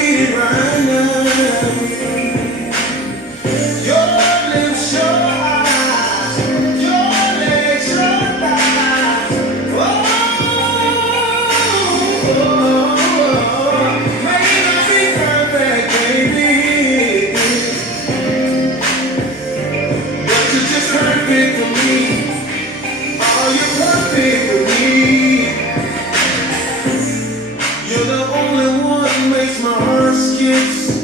need right now. Your lips, your eyes, your legs, your thighs. May not be perfect, baby, but you're just perfect for me. Oh, you're perfect for me. You're the only one who makes my heart skip.